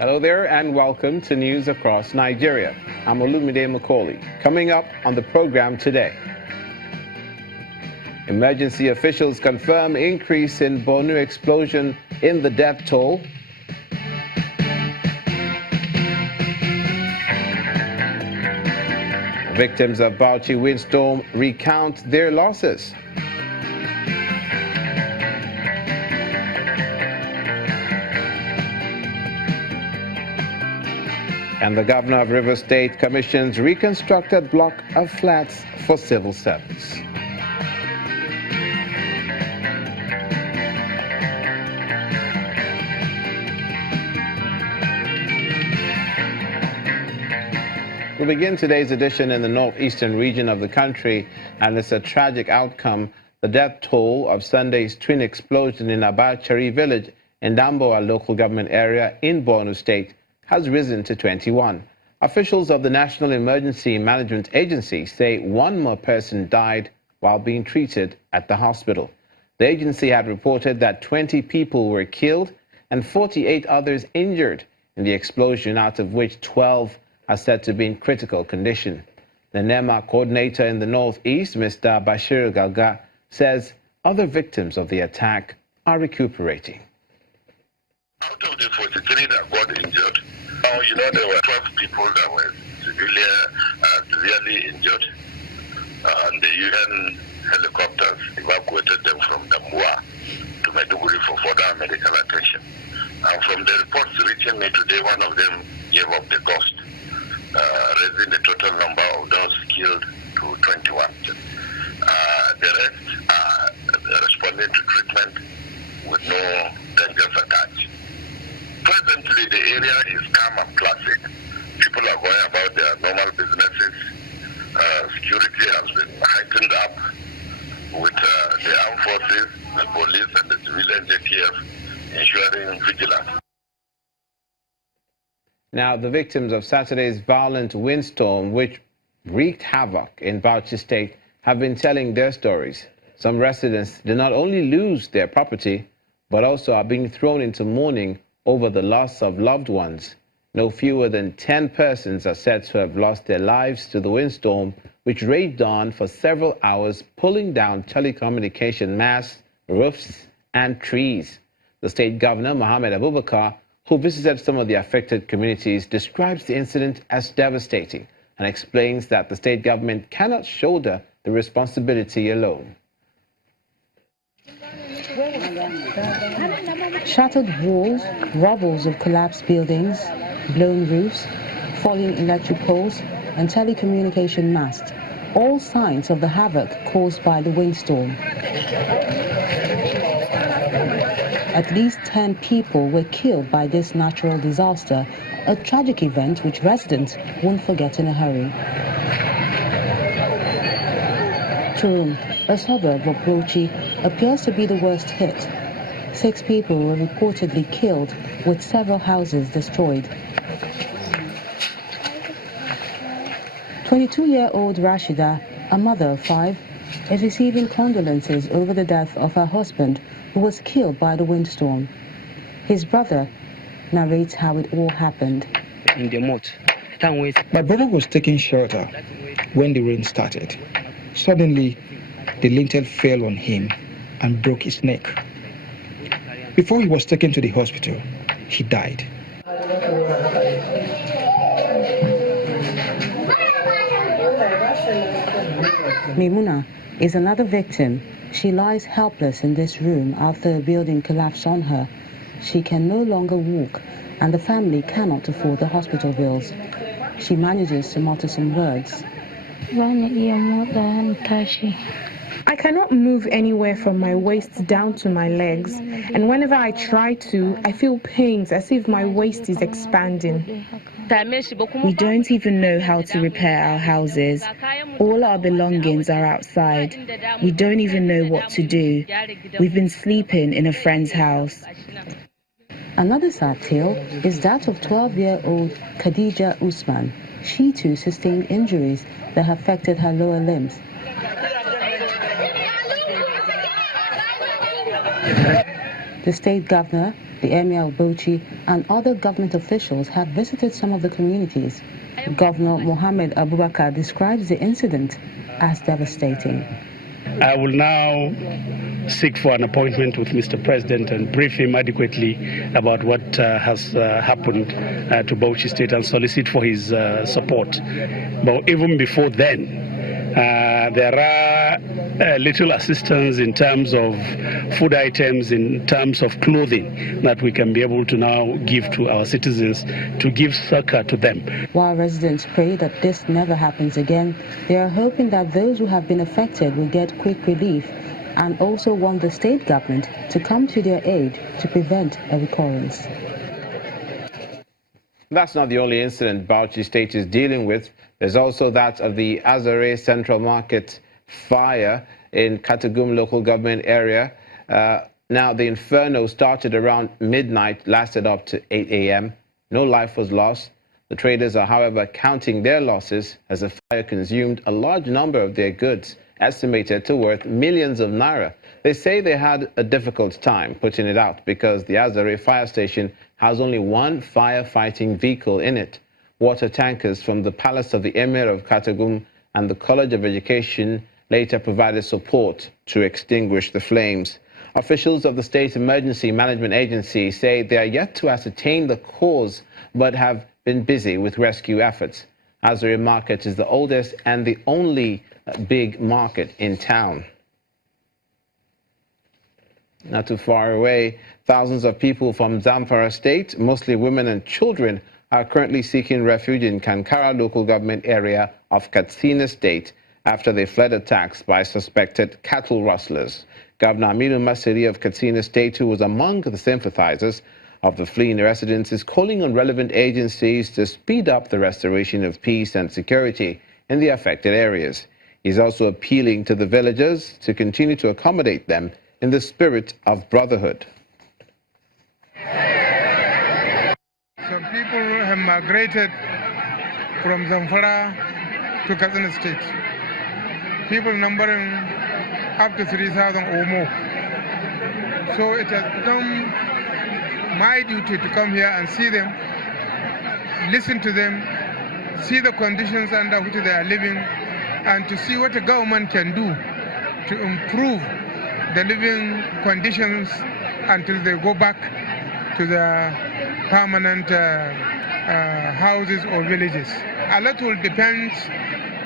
Hello there and welcome to News Across Nigeria. I'm Olumide Macaulay. Coming up on the program today, emergency officials confirm increase in Borno explosion in the death toll. Victims of Bauchi windstorm recount their losses. And the governor of Rivers State commissions reconstructed block of flats for civil servants. We'll begin today's edition in the northeastern region of the country, and it's a tragic outcome. The death toll of Sunday's twin explosion in Azare village in Damboa local government area in Borno State has risen to 21. Officials of the National Emergency Management Agency say one more person died while being treated at the hospital. The agency had reported that 20 people were killed and 48 others injured in the explosion, out of which 12 are said to be in critical condition. The NEMA coordinator in the northeast, Mr. Bashir Galga, says other victims of the attack are recuperating. Out of the 43 that got injured, there were 12 people that were severely injured, and the UN helicopters evacuated them from Damboa to Maiduguri for further medical attention. And from the reports reaching me today, one of them gave up the ghost, raising the total number of those killed to 21. The rest are responding to treatment with no dangers attached. Presently, the area is calm and classic. People are going about their normal businesses. Security has been heightened up with the armed forces, the police, and the civilian JTF ensuring vigilance. Now, the victims of Saturday's violent windstorm, which wreaked havoc in Bauchi State, have been telling their stories. Some residents did not only lose their property, but also are being thrown into mourning over the loss of loved ones. No fewer than 10 persons are said to have lost their lives to the windstorm, which raged on for several hours, pulling down telecommunication masts, roofs, and trees. The state governor, Mohammed Abubakar, who visited some of the affected communities, describes the incident as devastating and explains that the state government cannot shoulder the responsibility alone. Shattered walls, rubbles of collapsed buildings, blown roofs, falling electric poles, and telecommunication masts, all signs of the havoc caused by the windstorm. At least 10 people were killed by this natural disaster, a tragic event which residents won't forget in a hurry. Turum, a suburb of Bauchi, appears to be the worst hit. 6 people were reportedly killed, with several houses destroyed. 22-year-old Rashida, a mother of 5, is receiving condolences over the death of her husband, who was killed by the windstorm. His brother narrates how it all happened. My brother was taking shelter when the rain started. Suddenly, the lintel fell on him and broke his neck. Before he was taken to the hospital, he died. Mimuna is another victim. She lies helpless in this room after a building collapsed on her. She can no longer walk, and the family cannot afford the hospital bills. She manages to mutter some words. I cannot move anywhere from my waist down to my legs, and whenever I try to, I feel pains as if my waist is expanding. We don't even know how to repair our houses. All our belongings are outside. We don't even know what to do. We've been sleeping in a friend's house. Another sad tale is that of 12-year-old Khadija Usman. She too sustained injuries that affected her lower limbs. The state governor, the emir of Bauchi, and other government officials have visited some of the communities. Governor Mohammed Abubakar describes the incident as devastating. I will now seek for an appointment with Mr. President and brief him adequately about what has happened to Bauchi State and solicit for his support. But even before then, there are little assistance in terms of food items, in terms of clothing that we can be able to now give to our citizens to give succor to them. While residents pray that this never happens again, they are hoping that those who have been affected will get quick relief and also want the state government to come to their aid to prevent a recurrence. That's not the only incident Bauchi State is dealing with. There's also that of the Azare Central Market fire in Katagum local government area. Now, the inferno started around midnight, lasted up to 8 a.m. No life was lost. The traders are, however, counting their losses as the fire consumed a large number of their goods, estimated to worth millions of naira. They say they had a difficult time putting it out because the Azare fire station has only one firefighting vehicle in it. Water tankers from the Palace of the Emir of Katagum and the College of Education later provided support to extinguish the flames. Officials of the State Emergency Management Agency say they are yet to ascertain the cause, but have been busy with rescue efforts. Azare Market is the oldest and the only big market in town. Not too far away, thousands of people from Zamfara State, mostly women and children, are currently seeking refuge in Kankara local government area of Katsina State after they fled attacks by suspected cattle rustlers. Governor Aminu Masiri of Katsina State, who was among the sympathizers of the fleeing residents, is calling on relevant agencies to speed up the restoration of peace and security in the affected areas. He's also appealing to the villagers to continue to accommodate them in the spirit of brotherhood. Some people have migrated from Zamfara to Katsina State. People numbering up to 3,000 or more. So it has become my duty to come here and see them, listen to them, see the conditions under which they are living, and to see what the government can do to improve the living conditions until they go back to their permanent houses or villages. A lot will depend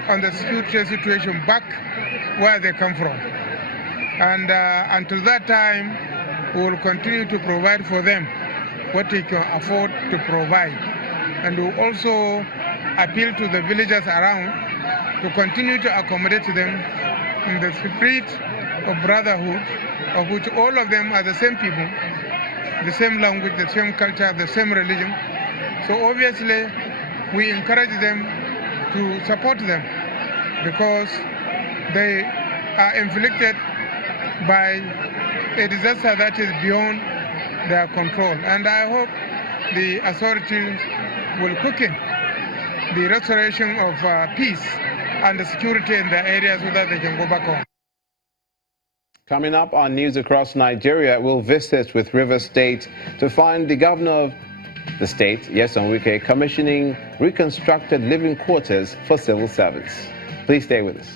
on the security situation back where they come from. And until that time, we will continue to provide for them what we can afford to provide. And we will also appeal to the villagers around to continue to accommodate them in the spirit of brotherhood, of which all of them are the same people, the same language, the same culture, the same religion. So obviously, we encourage them to support them because they are inflicted by a disaster that is beyond their control. And I hope the authorities will quicken the restoration of peace and the security in the areas so that they can go back home. Coming up on News Across Nigeria, we'll visit with Rivers State to find the governor of the state, Nyesom Wike, commissioning reconstructed living quarters for civil servants. Please stay with us.